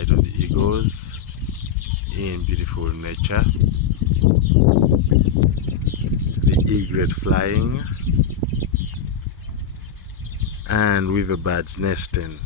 outside on the eagles in beautiful nature. The egret flying and weaver birds nesting.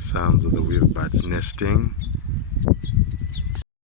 Sounds of the weaver birds nesting.